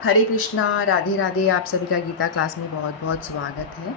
हरे कृष्णा, राधे राधे। आप सभी का गीता क्लास में बहुत बहुत स्वागत है।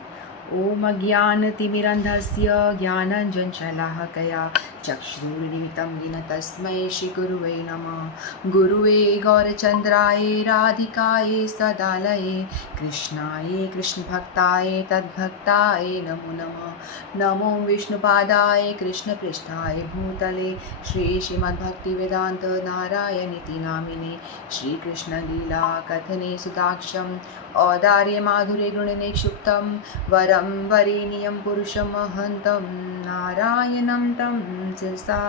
ओम अज्ञानतिमिरन्धस्य ज्ञानाञ्जनशलाकया चक्षुरुन्मीलितं येन तस्मै श्रीगुरुवे नमः। गुरुवे गौरचन्द्राय राधिकायै सदालये कृष्णाय कृष्णभक्ताय तद्भक्ताय नमो नमः। नमो विष्णुपादाय कृष्णपृष्ठाय भूतले श्रीमद्भक्तिवेदान्त नारायणीति नामिने श्रीकृष्णलीला कथने सुदाक्षं औदार्य माधुर्य गुणने क्षुप्तं वरं वरेण्यं पुरुषमहन्तं नारायणं तं शिरसा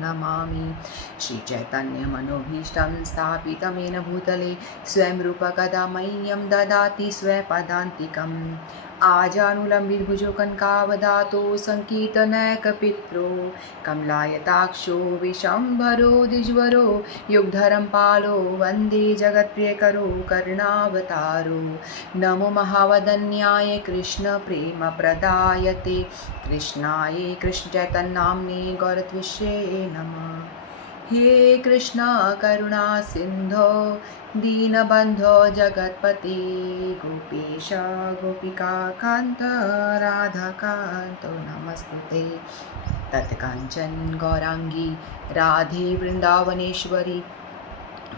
नमामि। श्रीचैतन्यमनोभीष्टं स्थापितं येन भूतले स्वयं रूप कदा मह्यं ददाति स्वपदान्तिकम्। आजानुलम्बितभुजो कनकावदातो सङ्कीर्तनैकपित्रो कमलायताक्षो विशम्भरो द्विजवरो युगधरं पालो वन्दे जगत्प्रियकरो करुणावतारो। नमो महावदन्याय कृष्णप्रेमप्रदायते कृष्णाय कृष्णचैतन्यनाम्ने गौरत्विषे नमः। हे कृष्ण करुणा सिन्धो दीनबन्धो जगत्पते गोपेश गोपिकान्त राधाकान्तो नमस्तुते। तत्काञ्चन गौराङ्गी राधे वृन्दावनेश्वरी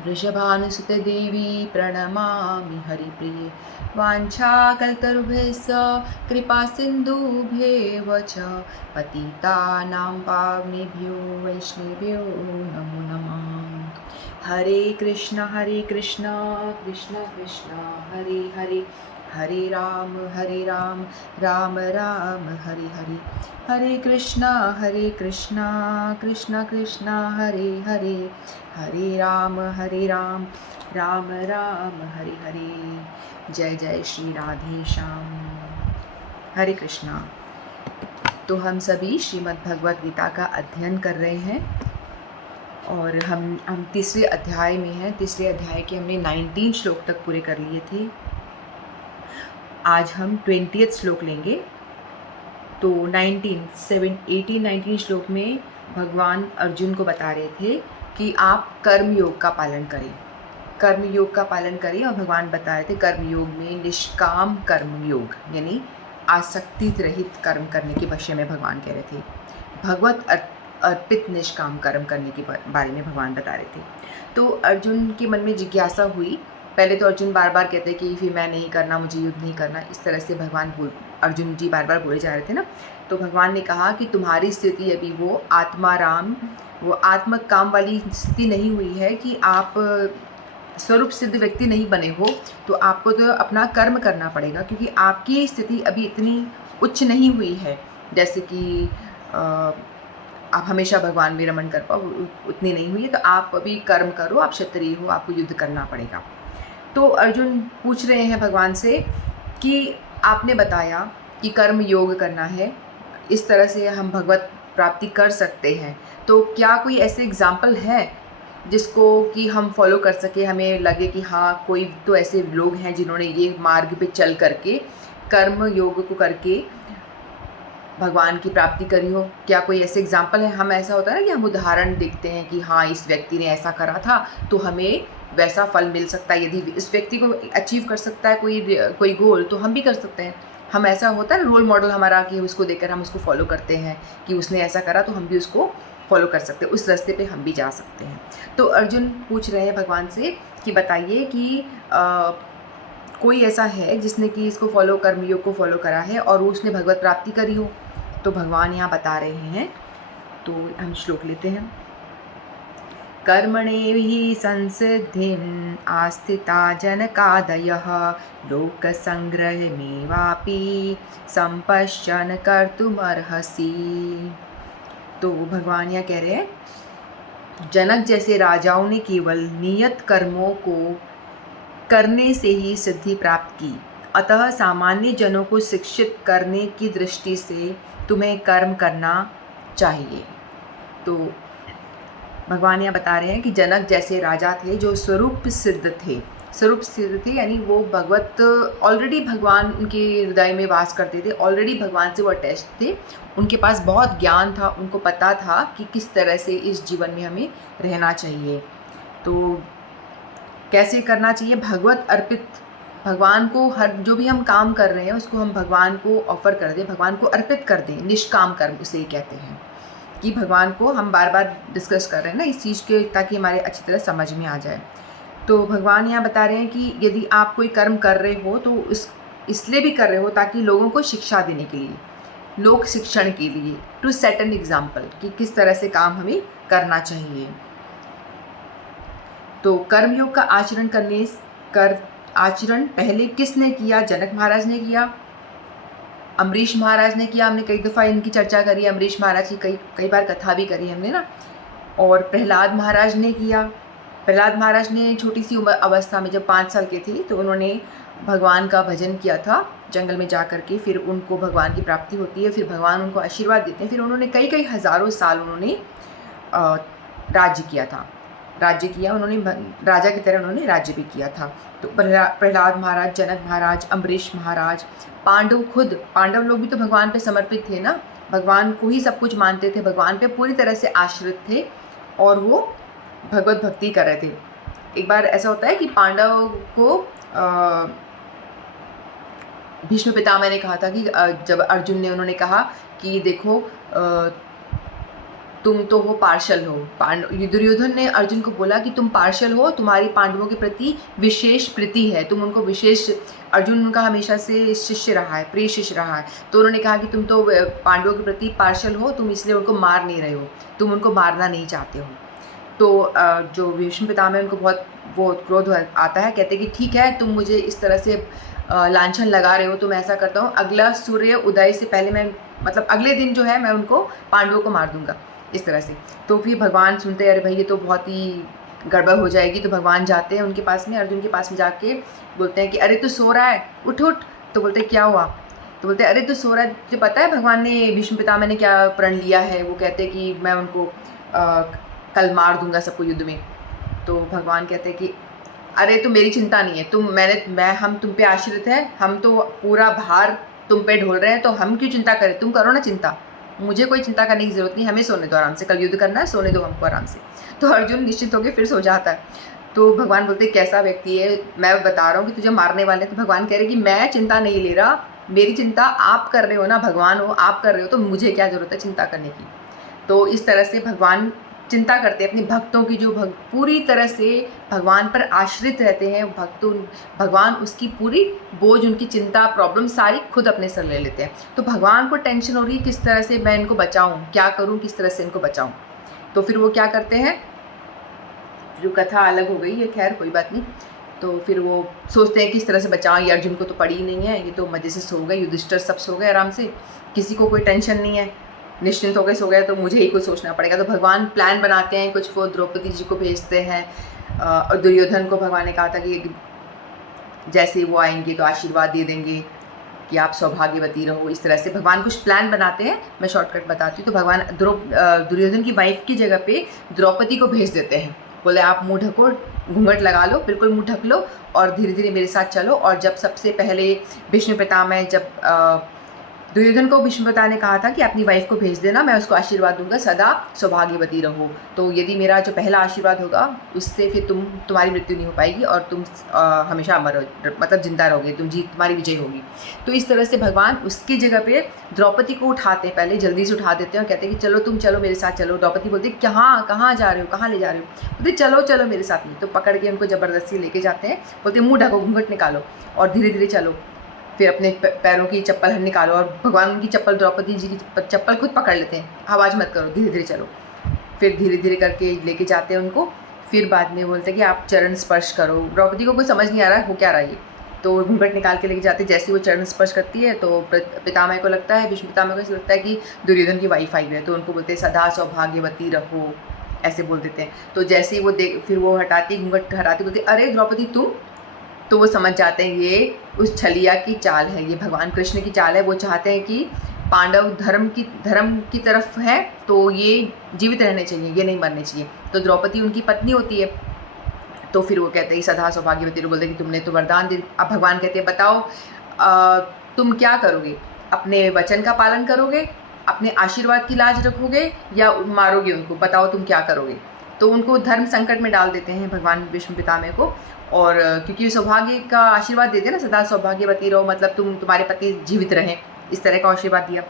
वृषभानुसुते देवी प्रणमामि हरिप्रिये। वाञ्छाकल्पतरुभ्यश्च कृपासिन्धुभ्येव च पतितानां पावनेभ्यो वैष्णवेभ्यो नमो नमः। हरे कृष्ण कृष्ण कृष्ण हरे हरे, हरे राम राम राम हरे हरे। हरे कृष्ण कृष्ण कृष्ण हरे हरे, हरे राम राम राम हरे हरे। जय जय श्री राधे श्याम। हरे कृष्णा। तो हम सभी श्रीमद् भगवद गीता का अध्ययन कर रहे हैं और हम तीसरे अध्याय में हैं। तीसरे अध्याय के हमने 19 श्लोक तक पूरे कर लिए थे। आज हम 20th श्लोक लेंगे। तो 19 श्लोक में भगवान अर्जुन को बता रहे थे कि आप कर्म योग का पालन करें, कर्म योग का पालन करें। और भगवान बता रहे थे कर्म योग में निष्काम कर्म योग यानी आसक्ति रहित कर्म करने के विषय में भगवान कह रहे थे। भगवत अर्पित निष्काम कर्म करने के बारे में भगवान बता रहे थे। तो अर्जुन के मन में जिज्ञासा हुई। पहले तो अर्जुन बार बार कहते कि फिर मैं नहीं करना, मुझे युद्ध नहीं करना, इस तरह से अर्जुन जी बार बार बोले जा रहे थे ना। तो भगवान ने कहा कि तुम्हारी स्थिति अभी वो आत्माराम, वो आत्म काम वाली स्थिति नहीं हुई है कि आप स्वरूप सिद्ध व्यक्ति नहीं बने हो। तो आपको तो अपना कर्म करना पड़ेगा, क्योंकि आपकी स्थिति अभी इतनी उच्च नहीं हुई है जैसे कि आप हमेशा भगवान में रमन कर पाओ, उतनी नहीं हुई है। तो आप अभी कर्म करो, आप क्षत्रिय हो, आपको युद्ध करना पड़ेगा। तो अर्जुन पूछ रहे हैं भगवान से कि आपने बताया कि कर्म योग करना है, इस तरह से हम भगवत प्राप्ति कर सकते हैं। तो क्या कोई ऐसे एग्जाम्पल है जिसको कि हम फॉलो कर सके, हमें लगे कि हाँ कोई तो ऐसे लोग हैं जिन्होंने ये मार्ग पे चल करके कर्म योग को करके भगवान की प्राप्ति करी हो? क्या कोई ऐसे एग्जाम्पल है? हम ऐसा होता है ना कि हम उदाहरण देखते हैं कि हाँ इस व्यक्ति ने ऐसा करा था तो हमें वैसा फल मिल सकता है। यदि इस व्यक्ति को अचीव कर सकता है कोई गोल, तो हम भी कर सकते हैं। हम ऐसा होता है ना, रोल मॉडल हमारा, कि उसको देखकर हम उसको फॉलो करते हैं कि उसने ऐसा करा तो हम भी उसको फॉलो कर सकते हैं, उस रास्ते पे हम भी जा सकते हैं। तो अर्जुन पूछ रहे हैं भगवान से कि बताइए कि कोई ऐसा है जिसने कि इसको फॉलो, कर्मयोग को फॉलो करा है और उसने भगवत प्राप्ति करी हो? तो भगवान यहाँ बता रहे हैं। तो हम श्लोक लेते हैं। कर्मणे हि संसिद्धिम् आस्थिता जनकादयः लोकसंग्रहमेवापि संपश्यन् कर्तुमर्हसि। तो भगवान यहाँ कह रहे हैं, जनक जैसे राजाओं ने केवल नियत कर्मों को करने से ही सिद्धि प्राप्त की, अतः सामान्य जनों को शिक्षित करने की दृष्टि से तुम्हें कर्म करना चाहिए। तो भगवान यहाँ बता रहे हैं कि जनक जैसे राजा थे जो स्वरूप सिद्ध थे, यानी वो भगवत ऑलरेडी भगवान उनके हृदय में वास करते थे, ऑलरेडी भगवान से वो अटैच थे, उनके पास बहुत ज्ञान था, उनको पता था कि किस तरह से इस जीवन में हमें रहना चाहिए। तो कैसे करना चाहिए? भगवत अर्पित, भगवान को हर जो भी हम काम कर रहे हैं उसको हम भगवान को ऑफ़र कर दें, भगवान को अर्पित कर दें। निष्काम कर्म उसे कहते हैं कि भगवान को हम बार बार डिस्कस कर रहे हैं ना इस चीज़ के, ताकि हमारे अच्छी तरह समझ में आ जाए। तो भगवान यहाँ बता रहे हैं कि यदि आप कोई कर्म कर रहे हो तो इसलिए भी कर रहे हो ताकि लोगों को शिक्षा देने के लिए, लोक शिक्षण के लिए, टू सेट एन एग्जाम्पल कि किस तरह से काम हमें करना चाहिए। तो कर्मयोग का आचरण पहले किसने किया? जनक महाराज ने किया, अम्बरीश महाराज ने किया। हमने कई दफ़ा इनकी चर्चा करी, अम्बरीश महाराज की कई बार कथा भी करी हमने ना। और प्रहलाद महाराज ने किया। प्रहलाद महाराज ने छोटी सी अवस्था में जब 5 साल के थे तो उन्होंने भगवान का भजन किया था जंगल में जा कर के। फिर उनको भगवान की प्राप्ति होती है, फिर भगवान उनको आशीर्वाद देते हैं। फिर उन्होंने कई हज़ारों साल उन्होंने राज्य किया, उन्होंने राजा की तरह उन्होंने राज्य भी किया था। तो प्रहलाद महाराज, जनक महाराज, अम्बरीश महाराज, पांडव लोग भी तो भगवान पे समर्पित थे ना, भगवान को ही सब कुछ मानते थे, भगवान पे पूरी तरह से आश्रित थे और वो भगवत भक्ति कर रहे थे। एक बार ऐसा होता है कि पांडव को भीष्म पितामह ने कहा था कि जब अर्जुन ने उन्होंने कहा कि देखो तुम तो हो पार्शल हो, दुर्योधन ने अर्जुन को बोला कि तुम पार्शल हो, तुम्हारी पांडवों के प्रति विशेष प्रीति है, तुम उनको विशेष, अर्जुन उनका हमेशा से शिष्य रहा है, प्रिय शिष्य रहा है। तो उन्होंने कहा कि तुम तो पांडवों के प्रति पार्शल हो, तुम इसलिए उनको मार नहीं रहे हो, तुम उनको मारना नहीं चाहते हो। तो जो भीष्म पितामह उनको बहुत क्रोध आता है, कहते कि ठीक है, तुम मुझे इस तरह से लांछन लगा रहे हो तो मैं ऐसा करता हूँ, अगला सूर्य उदय से पहले मैं, मतलब अगले दिन जो है मैं उनको पांडवों को मार दूंगा, इस तरह से। तो फिर भगवान सुनते हैं, अरे भाई ये तो बहुत ही गड़बड़ हो जाएगी। तो भगवान जाते हैं उनके पास में, अर्जुन के पास में जाके बोलते हैं कि अरे तू सो रहा है, उठ। तो बोलते हैं क्या हुआ? तो बोलते हैं अरे तू सो रहा है, तुझे पता है भगवान ने, भीष्म पितामह ने क्या प्रण लिया है? वो कहते हैं कि मैं उनको कल मार दूंगा सबको युद्ध में। तो भगवान कहते हैं कि अरे तो मेरी चिंता नहीं है, हम तुम पे आश्रित हैं, हम तो पूरा भार तुम पे ढोल रहे हैं, तो हम क्यों चिंता करें? तुम करो ना चिंता, मुझे कोई चिंता करने की ज़रूरत नहीं, हमें सोने दो आराम से, कल युद्ध करना है, सोने दो हमको आराम से। तो अर्जुन निश्चित होकर फिर सो जाता है। तो भगवान बोलते कैसा व्यक्ति है, मैं बता रहा हूँ कि तुझे मारने वाले। तो भगवान कह रहे कि मैं चिंता नहीं ले रहा, मेरी चिंता आप कर रहे हो ना, भगवान हो, आप कर रहे हो, तो मुझे क्या ज़रूरत है चिंता करने की। तो इस तरह से भगवान चिंता करते हैं अपने भक्तों की, जो पूरी तरह से भगवान पर आश्रित रहते हैं भगवान उसकी पूरी बोझ, उनकी चिंता, प्रॉब्लम सारी खुद अपने सर ले लेते हैं। तो भगवान को टेंशन हो रही है किस तरह से मैं इनको बचाऊं, क्या करूं, किस तरह से इनको बचाऊं। तो फिर वो क्या करते हैं, जो कथा अलग हो गई है, खैर कोई बात नहीं। तो फिर वो सोचते हैं किस तरह से बचाएं, ये अर्जुन को तो पड़ी ही नहीं है, ये तो मज़े से सो गए, युधिष्ठिर सब सो गए आराम से, किसी को कोई टेंशन नहीं है, निश्चिंत होकर सो गए, तो मुझे ही कुछ सोचना पड़ेगा। तो भगवान प्लान बनाते हैं, कुछ वो द्रौपदी जी को भेजते हैं, और दुर्योधन को भगवान ने कहा था कि जैसे वो आएंगे तो आशीर्वाद दे देंगे कि आप सौभाग्यवती रहो, इस तरह से भगवान कुछ प्लान बनाते हैं। मैं शॉर्टकट बताती हूँ। तो भगवान दुर्योधन की वाइफ की जगह पे द्रौपदी को भेज देते हैं, बोले आप मुँह ढको, घूंघट लगा लो, बिल्कुल मुँह ढक लो और धीरे धीरे मेरे साथ चलो। और जब सबसे पहले भीष्म पितामह, जब दुर्योधन को भीष्म पिता ने कहा था कि अपनी वाइफ को भेज देना, मैं उसको आशीर्वाद दूंगा, सदा सौभाग्यवती रहो, तो यदि मेरा जो पहला आशीर्वाद होगा उससे फिर तुम्हारी मृत्यु नहीं हो पाएगी और तुम हमेशा अमर मतलब जिंदा रहोगे, तुम्हारी विजय होगी। तो इस तरह से भगवान उसकी जगह पे द्रौपदी को उठाते हैं, पहले जल्दी से उठा देते हैं और कहते हैं कि चलो तुम चलो मेरे साथ चलो। द्रौपदी बोलती कहाँ जा रहे हो, कहाँ ले जा रहे हो? बोलते चलो मेरे साथ में। तो पकड़ के उनको ज़बरदस्ती लेके जाते हैं, बोलते मुँह ढको, घूंघट निकालो और धीरे धीरे चलो, फिर अपने पैरों की चप्पल निकालो। और भगवान उनकी चप्पल, द्रौपदी जी की चप्पल खुद पकड़ लेते हैं, आवाज़ मत करो, धीरे धीरे चलो। फिर धीरे धीरे करके लेके जाते हैं उनको। फिर बाद में बोलते हैं कि आप चरण स्पर्श करो। द्रौपदी को कुछ समझ नहीं आ रहा है हो क्या रहा है ये, तो घूंघट निकाल के लेके जाते हैं। जैसे वो चरण स्पर्श करती है तो पितामह को लगता है, भीष्म पितामह को ऐसा लगता है कि दुर्योधन की वाइफ आई है, तो उनको बोलते हैं सदा सौभाग्यवती रहो, ऐसे बोल देते हैं। तो जैसे ही वो फिर वो हटाती, घूंघट हटाती, बोलती अरे द्रौपदी तुम, तो वो समझ जाते हैं ये उस छलिया की चाल है, ये भगवान कृष्ण की चाल है। वो चाहते हैं कि पांडव धर्म की तरफ है, तो ये जीवित रहने चाहिए, ये नहीं मरने चाहिए। तो द्रौपदी उनकी पत्नी होती है, तो फिर वो कहते हैं सदा सौभाग्यवती, बोलते हैं कि तुमने तो वरदान दे। अब भगवान कहते हैं बताओ तुम क्या करोगे, अपने वचन का पालन करोगे, अपने आशीर्वाद की लाज रखोगे या मारोगे उनको, बताओ तुम क्या करोगे। तो उनको धर्म संकट में डाल देते हैं भगवान भीष्म पितामह को। और क्योंकि सौभाग्य का आशीर्वाद देते हैं ना, सदा सौभाग्यवती रहो, मतलब तुम्हारे पति जीवित रहें, इस तरह का आशीर्वाद दिया।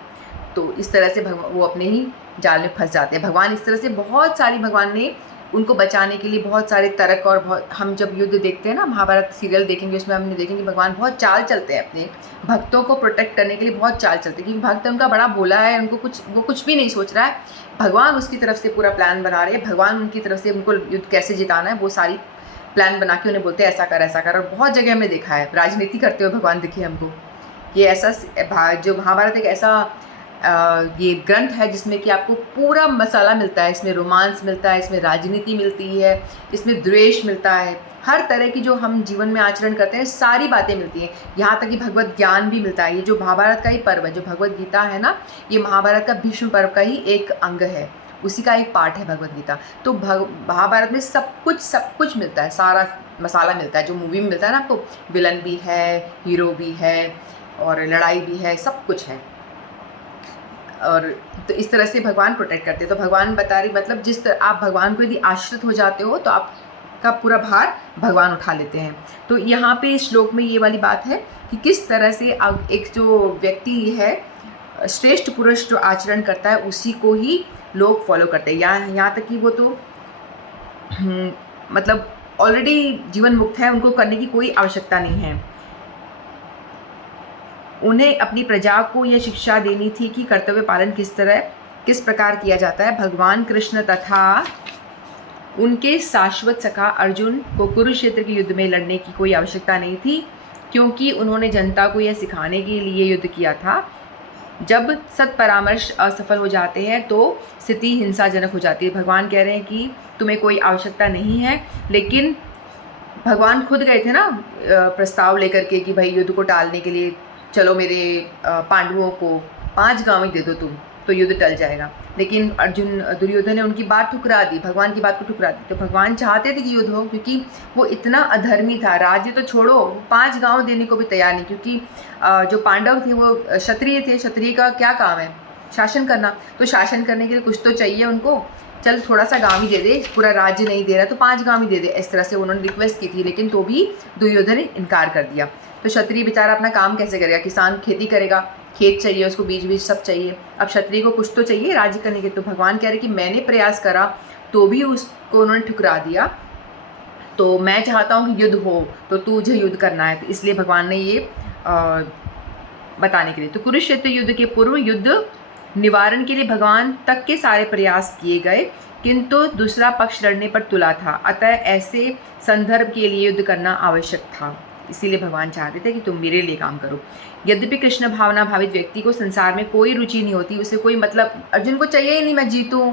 तो इस तरह से वो अपने ही जाल में फंस जाते हैं। भगवान इस तरह से बहुत सारी, भगवान ने उनको बचाने के लिए बहुत सारे तर्क और बहुत, हम जब युद्ध देखते हैं ना, महाभारत सीरियल देखेंगे उसमें हमने देखेंगे भगवान बहुत चाल चलते हैं, अपने भक्तों को प्रोटेक्ट करने के लिए बहुत चाल चलते हैं, क्योंकि भक्त उनका बड़ा भोला है, वो कुछ भी नहीं सोच रहा है, भगवान उसकी तरफ से पूरा प्लान बना रहे हैं, भगवान उनकी तरफ से उनको युद्ध कैसे जिताना है वो सारी प्लान बना के उन्हें बोलते हैं ऐसा कर। और बहुत जगह हमने देखा है, राजनीति करते हुए भगवान दिखे हमको। ये ऐसा जो महाभारत एक ऐसा ये ग्रंथ है जिसमें कि आपको पूरा मसाला मिलता है, इसमें रोमांस मिलता है, इसमें राजनीति मिलती है, इसमें द्वेष मिलता है, हर तरह की जो हम जीवन में आचरण करते हैं सारी बातें मिलती हैं, यहाँ तक कि भगवत ज्ञान भी मिलता है। ये जो महाभारत का ही पर्व है, जो भगवत गीता है ना, ये महाभारत का भीष्म पर्व का ही एक अंग है, उसी का एक पार्ट है भगवत गीता। तो महाभारत में सब कुछ मिलता है, सारा मसाला मिलता है, जो मूवी में मिलता है ना आपको, विलन भी है, हीरो भी है और लड़ाई भी है, सब कुछ है। और तो इस तरह से भगवान प्रोटेक्ट करते हैं। तो भगवान बता रही, मतलब जिस तरह आप भगवान को यदि आश्रित हो जाते हो तो आपका पूरा भार भगवान उठा लेते हैं। तो यहाँ पे इस श्लोक में ये वाली बात है कि किस तरह से एक जो व्यक्ति है, श्रेष्ठ पुरुष जो आचरण करता है उसी को ही लोग फॉलो करते हैं। यहाँ तक कि वो तो मतलब ऑलरेडी जीवन मुक्त है, उनको करने की कोई आवश्यकता नहीं है। उन्हें अपनी प्रजा को यह शिक्षा देनी थी कि कर्तव्य पालन किस प्रकार किया जाता है। भगवान कृष्ण तथा उनके शाश्वत सखा अर्जुन को कुरुक्षेत्र के युद्ध में लड़ने की कोई आवश्यकता नहीं थी, क्योंकि उन्होंने जनता को यह सिखाने के लिए युद्ध किया था। जब सत्परामर्श असफल हो जाते हैं तो स्थिति हिंसाजनक हो जाती है। भगवान कह रहे हैं कि तुम्हें कोई आवश्यकता नहीं है, लेकिन भगवान खुद गए थे ना प्रस्ताव लेकर के कि भाई युद्ध को टालने के लिए, चलो मेरे पांडवों को 5 गाँव दे दो तुम, तो युद्ध टल जाएगा। लेकिन दुर्योधन ने उनकी बात ठुकरा दी, भगवान की बात को ठुकरा दी। तो भगवान चाहते थे कि युद्ध हो, क्योंकि वो इतना अधर्मी था, राज्य तो छोड़ो 5 गाँव देने को भी तैयार नहीं, क्योंकि जो पांडव थे वो क्षत्रिय थे, क्षत्रिय का क्या काम है, शासन करना। तो शासन करने के लिए कुछ तो चाहिए उनको, चल थोड़ा सा गाँव ही दे दे, पूरा राज्य नहीं दे रहा तो 5 गाँव ही दे दे, इस तरह से उन्होंने रिक्वेस्ट की थी। लेकिन तो भी दुर्योधन ने इनकार कर दिया। तो क्षत्रिय बेचारा अपना काम कैसे करेगा, किसान खेती करेगा, खेत चाहिए उसको, बीज सब चाहिए। अब क्षत्रिय को कुछ तो चाहिए राज्य करने के। तो भगवान कह रहे कि मैंने प्रयास करा तो भी उसको उन्होंने ठुकरा दिया, तो मैं चाहता हूँ कि युद्ध हो, तो तुझे युद्ध करना है। तो इसलिए भगवान ने ये बताने के लिए। तो कुरुक्षेत्र युद्ध के पूर्व युद्ध निवारण के लिए भगवान तक के सारे प्रयास किए गए, किंतु दूसरा पक्ष लड़ने पर तुला था, अतः ऐसे संदर्भ के लिए युद्ध करना आवश्यक था। इसीलिए भगवान चाहते थे कि तुम मेरे लिए काम करो। यद्यपि कृष्ण भावना भावित व्यक्ति को संसार में कोई रुचि नहीं होती, उसे कोई मतलब, अर्जुन को चाहिए ही नहीं मैं जीतूं,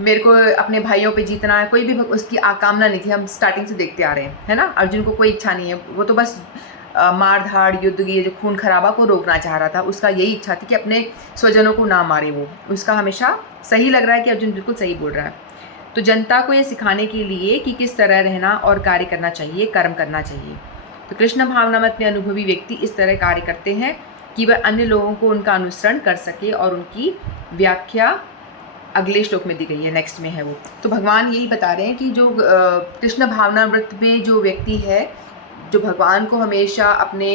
मेरे को अपने भाइयों पे जीतना है, कोई भी उसकी आकामना नहीं थी। हम स्टार्टिंग से देखते आ रहे हैं, है ना, अर्जुन को कोई इच्छा नहीं है, वो तो बस मार धाड़ युद्ध, ये जो खून खराबा को रोकना चाह रहा था, उसका यही इच्छा थी कि अपने स्वजनों को ना मारे। वो उसका हमेशा सही लग रहा है कि अर्जुन बिल्कुल सही बोल रहा है। तो जनता को यह सिखाने के लिए कि किस तरह रहना और कार्य करना चाहिए, कर्म करना चाहिए। तो कृष्ण भावनामत में अनुभवी व्यक्ति इस तरह कार्य करते हैं कि वह अन्य लोगों को उनका अनुसरण कर सके, और उनकी व्याख्या अगले श्लोक में दी गई है, नेक्स्ट में है वो। तो भगवान यही बता रहे हैं कि जो कृष्ण भावनामृत में जो व्यक्ति है, जो भगवान को हमेशा अपने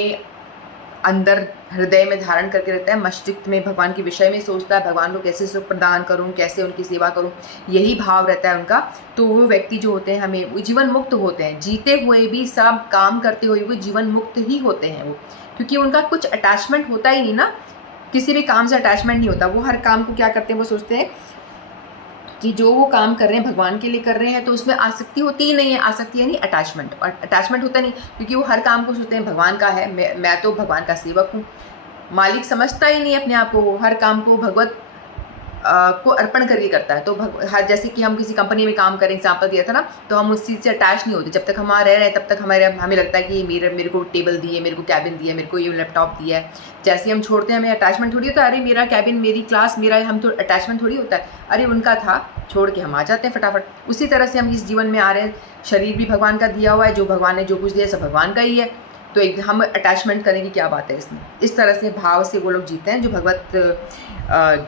अंदर हृदय में धारण करके रहता है, मस्तिष्क में भगवान के विषय में सोचता है, भगवान को कैसे सुख प्रदान करूं, कैसे उनकी सेवा करूं, यही भाव रहता है उनका। तो वो व्यक्ति जो होते हैं हमें जीवन मुक्त होते हैं, जीते हुए भी सब काम करते हुए वो जीवन मुक्त ही होते हैं वो, क्योंकि उनका कुछ अटैचमेंट होता ही नहीं ना, किसी भी काम से अटैचमेंट नहीं होता। वो हर काम को क्या करते हैं, वो सोचते हैं कि जो वो काम कर रहे हैं भगवान के लिए कर रहे हैं, तो उसमें आसक्ति होती ही नहीं है। आसक्ति यानी अटैचमेंट, और अटैचमेंट होता नहीं, क्योंकि वो हर काम को सोचते हैं भगवान का है, मैं तो भगवान का सेवक हूँ। मालिक समझता ही नहीं अपने आप को, वो हर काम को भगवत को अर्पण करके करता है। तो जैसे कि हम किसी कंपनी में काम करें, एग्जाम्पल दिया था ना, तो हम उस चीज़ से अटैच नहीं होते। जब तक हम वहाँ रह रहे हैं तब तक हमें लगता है कि मेरे को टेबल दी है, मेरे को कैबिन दिया है, मेरे को ये लैपटॉप दिया है। जैसे हम छोड़ते हैं हमें अटैचमेंट थोड़ी होता है, अरे मेरा कैबिन, मेरी क्लास, मेरा, हम तो अटैचमेंट थोड़ी होता है, अरे उनका था, छोड़ के हम आ जाते हैं फटाफट। उसी तरह से हम इस जीवन में आ रहे हैं, शरीर भी भगवान का दिया हुआ है, जो भगवान ने जो कुछ दिया सब भगवान का ही है, तो एक हम अटैचमेंट करने की क्या बात है इसमें। इस तरह से भाव से वो लोग जीते हैं जो भगवत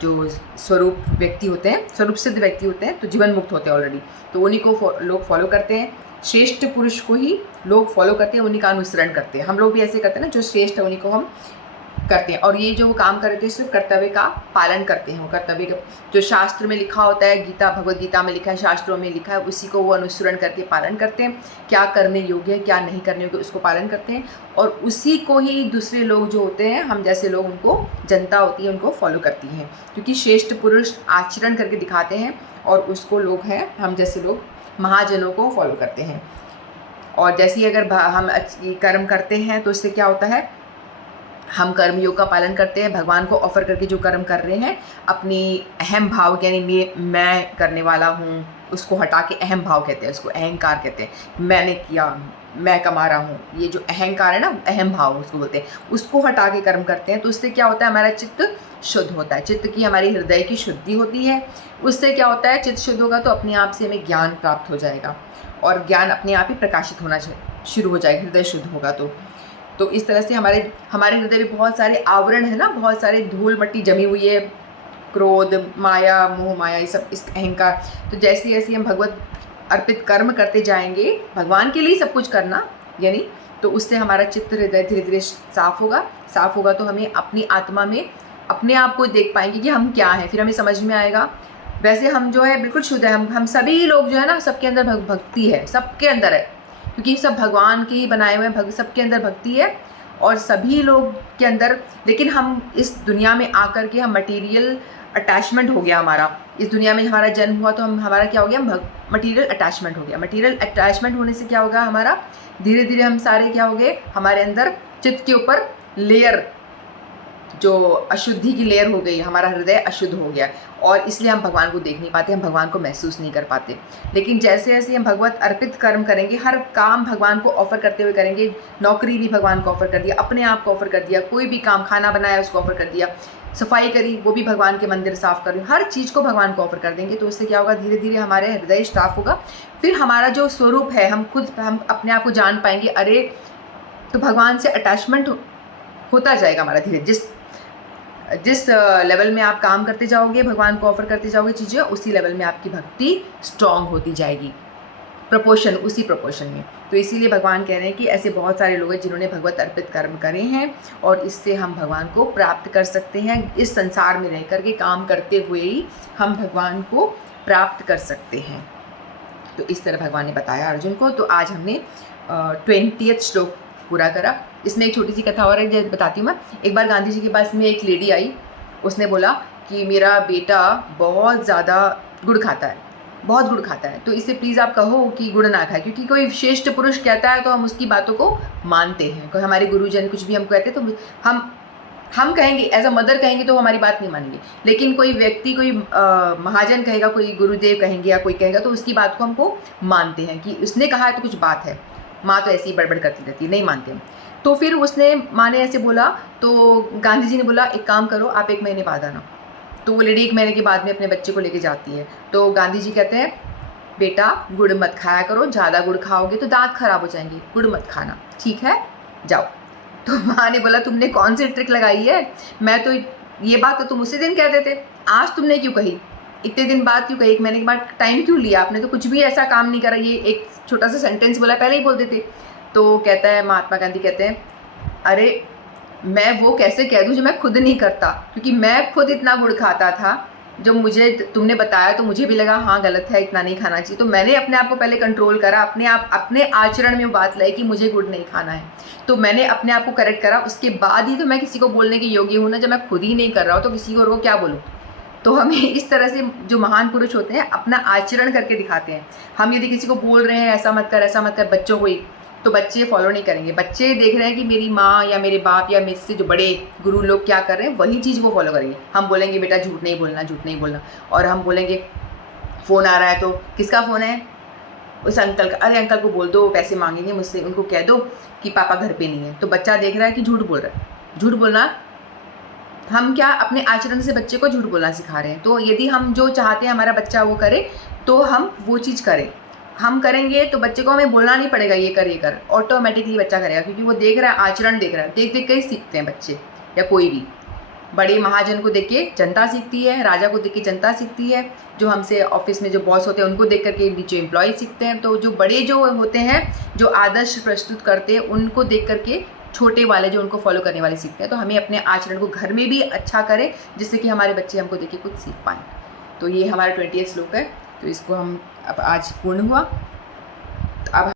जो स्वरूप व्यक्ति होते हैं, स्वरूप सिद्ध व्यक्ति होते हैं, तो जीवन मुक्त होते हैं ऑलरेडी, तो उन्हीं को लोग फॉलो करते हैं। श्रेष्ठ पुरुष को ही लोग फॉलो करते हैं, उन्हीं का अनुसरण करते हैं। हम लोग भी ऐसे करते हैं ना, जो श्रेष्ठ है उन्हीं को हम करते हैं। और ये जो काम करते हैं सिर्फ कर्तव्य का पालन करते हैं, वो कर्तव्य का जो शास्त्र में लिखा होता है, गीता भगवद गीता में लिखा है, शास्त्रों में लिखा है, उसी को वो अनुसरण करके पालन करते हैं। क्या करने योग्य है क्या नहीं करने योग्य उसको पालन करते हैं, और उसी को ही दूसरे लोग जो होते हैं, हम जैसे लोग, उनको जनता होती है उनको फॉलो करती हैं, क्योंकि श्रेष्ठ पुरुष आचरण करके दिखाते हैं और उसको लोग हैं, हम जैसे लोग महाजनों को फॉलो करते हैं। और जैसे ही अगर हम कर्म करते हैं तो इससे क्या होता है, हम कर्म योग का पालन करते हैं, भगवान को ऑफर करके जो कर्म कर रहे हैं, अपनी अहम भाव यानी मैं करने वाला हूँ उसको हटा के अहम भाव कहते हैं, उसको अहंकार कहते हैं। मैंने किया, मैं कमा रहा हूँ, ये जो अहंकार है ना, अहम भाव उसको बोलते हैं, उसको हटा के कर्म करते हैं। तो उससे क्या होता है, हमारा चित्त शुद्ध होता है, चित्त की, हमारी हृदय की शुद्धि होती है। उससे क्या होता है, चित्त शुद्ध होगा तो अपने आप से हमें ज्ञान प्राप्त हो जाएगा, और ज्ञान अपने आप ही प्रकाशित होना शुरू हो जाएगा, हृदय शुद्ध होगा तो इस तरह से हमारे हृदय में बहुत सारे आवरण है ना, बहुत सारे धूल मट्टी जमी हुई है, क्रोध, माया, मोह माया, ये सब, इस अहंकार। तो जैसे जैसे हम भगवत अर्पित कर्म करते जाएंगे, भगवान के लिए सब कुछ करना यानी, तो उससे हमारा चित्त हृदय धीरे धीरे साफ होगा तो हमें अपनी आत्मा में अपने आप को देख पाएंगे कि हम क्या हैं, फिर हमें समझ में आएगा। वैसे हम जो है बिल्कुल शुद्ध है, हम सभी लोग जो है ना, सबके अंदर भक्ति है, सबके अंदर है, क्योंकि सब भगवान के ही बनाए हुए हैं, सबके अंदर भक्ति है और सभी लोग के अंदर। लेकिन हम इस दुनिया में आकर के हम मटेरियल अटैचमेंट हो गया हमारा, इस दुनिया में हमारा जन्म हुआ तो हमारा क्या हो गया, मटेरियल अटैचमेंट हो गया। मटेरियल अटैचमेंट होने से क्या होगा, हमारा धीरे धीरे हम सारे क्या हो गए, हमारे अंदर चित्त के ऊपर लेयर, जो अशुद्धि की लेयर हो गई, हमारा हृदय अशुद्ध हो गया, और इसलिए हम भगवान को देख नहीं पाते, हम भगवान को महसूस नहीं कर पाते। लेकिन जैसे जैसे हम भगवत अर्पित कर्म करेंगे, हर काम भगवान को ऑफर करते हुए करेंगे, नौकरी भी भगवान को ऑफर कर दिया, अपने आप को ऑफर कर दिया, कोई भी काम, खाना बनाया उसको ऑफर कर दिया, सफाई करी वो भी भगवान के मंदिर साफ कर, हर चीज़ को भगवान को ऑफर कर देंगे, तो उससे क्या होगा, धीरे धीरे हमारे हृदय साफ होगा। फिर हमारा जो स्वरूप है, हम अपने आप को जान पाएंगे, अरे तो भगवान से अटैचमेंट होता जाएगा हमारा धीरे। जिस लेवल में आप काम करते जाओगे, भगवान को ऑफर करते जाओगे चीज़ें, उसी लेवल में आपकी भक्ति स्ट्रांग होती जाएगी, उसी प्रोपोर्शन में। तो इसीलिए भगवान कह रहे हैं कि ऐसे बहुत सारे लोग हैं जिन्होंने भगवत अर्पित कर्म करे हैं, और इससे हम भगवान को प्राप्त कर सकते हैं। इस संसार में रह करके काम करते हुए ही हम भगवान को प्राप्त कर सकते हैं। तो इस तरह भगवान ने बताया अर्जुन को। तो आज हमने 20th श्लोक पूरा करा। इसमें एक छोटी सी कथा और है जो बताती हूँ मैं। एक बार गांधी जी के पास में एक लेडी आई, उसने बोला कि मेरा बेटा बहुत ज़्यादा गुड़ खाता है, बहुत गुड़ खाता है, तो इससे प्लीज़ आप कहो कि गुड़ ना खाए, क्योंकि कोई श्रेष्ठ पुरुष कहता है तो हम उसकी बातों को मानते हैं। कोई हमारे गुरुजन कुछ भी हम कहते हैं तो हम कहेंगे, एज अ मदर कहेंगे तो हमारी बात नहीं मानेंगे। लेकिन कोई व्यक्ति, कोई महाजन कहेगा, कोई गुरुदेव कहेंगे या कोई कहेगा, तो उसकी बात को हमको मानते हैं कि उसने कहा है तो कुछ बात है। माँ तो ऐसे ही बड़बड़ करती रहती है, नहीं मानते हम। तो फिर माँ ने ऐसे बोला, तो गांधी जी ने बोला एक काम करो, आप 1 महीने बाद आना। तो वो लेडी 1 महीने के बाद में अपने बच्चे को लेके जाती है। तो गांधी जी कहते हैं, बेटा गुड़ मत खाया करो, ज़्यादा गुड़ खाओगे तो दांत खराब हो जाएंगे, गुड़ मत खाना, ठीक है, जाओ। तो माँ ने बोला, तुमने कौन सी ट्रिक लगाई है, मैं तो ये बात तो तुम उसी दिन कह देते, आज तुमने क्यों कही, इतने दिन बाद क्यों कही, 1 महीने के बाद टाइम क्यों लिया, आपने तो कुछ भी ऐसा काम नहीं करा, ये एक छोटा सा सेंटेंस बोला, पहले ही बोल देते। तो कहता है, महात्मा गांधी कहते हैं, अरे मैं वो कैसे कह दूँ जो मैं खुद नहीं करता, क्योंकि मैं खुद इतना गुड़ खाता था, जब मुझे तुमने बताया तो मुझे भी लगा हाँ गलत है, इतना नहीं खाना चाहिए। तो मैंने अपने आप को पहले कंट्रोल करा, अपने आचरण में बात लाई कि मुझे गुड़ नहीं खाना है, तो मैंने अपने आप को करेक्ट करा। उसके बाद ही तो मैं किसी को बोलने के योग्य हूँ ना। जब मैं खुद ही नहीं कर रहा हूँ तो किसी को क्या बोलूँ। तो हमें इस तरह से जो महान पुरुष होते हैं अपना आचरण करके दिखाते हैं। हम यदि किसी को बोल रहे हैं ऐसा मत कर, ऐसा मत कर, बच्चों को ही, तो बच्चे फॉलो नहीं करेंगे। बच्चे देख रहे हैं कि मेरी माँ या मेरे बाप या मेरे से जो बड़े गुरु लोग क्या कर रहे हैं, वही चीज़ वो फॉलो करेंगे। हम बोलेंगे बेटा झूठ नहीं बोलना, झूठ नहीं बोलना, और हम बोलेंगे फ़ोन आ रहा है तो किसका फ़ोन है, उस अंकल का, अरे अंकल को बोल दो पैसे मांगेंगे मुझसे, उनको कह दो कि पापा घर पे नहीं है। तो बच्चा देख रहा है कि झूठ बोल रहा है। झूठ बोलना, हम क्या अपने आचरण से बच्चे को झूठ बोलना सिखा रहे हैं। तो यदि हम जो चाहते हैं हमारा बच्चा वो करे, तो हम वो चीज़ करें। हम करेंगे तो बच्चे को हमें बोलना नहीं पड़ेगा ये कर, ऑटोमेटिकली बच्चा करेगा, क्योंकि वो देख रहा है, आचरण देख रहा है, देख देख के ही सीखते हैं बच्चे या कोई भी। बड़े महाजन को देख के जनता सीखती है, राजा को देख के जनता सीखती है, जो हमसे ऑफिस में जो बॉस होते हैं उनको देख करके नीचे एम्प्लॉय सीखते हैं। तो जो बड़े जो होते हैं, जो आदर्श प्रस्तुत करते हैं, उनको देख करके छोटे वाले जो उनको फॉलो करने वाले सीखते हैं। तो हमें अपने आचरण को घर में भी अच्छा करें, जिससे कि हमारे बच्चे हमको देख के कुछ सीख पाएँ। तो ये हमारा 20 श्लोक है, तो इसको हम अब आज पूर्ण हुआ। तो अब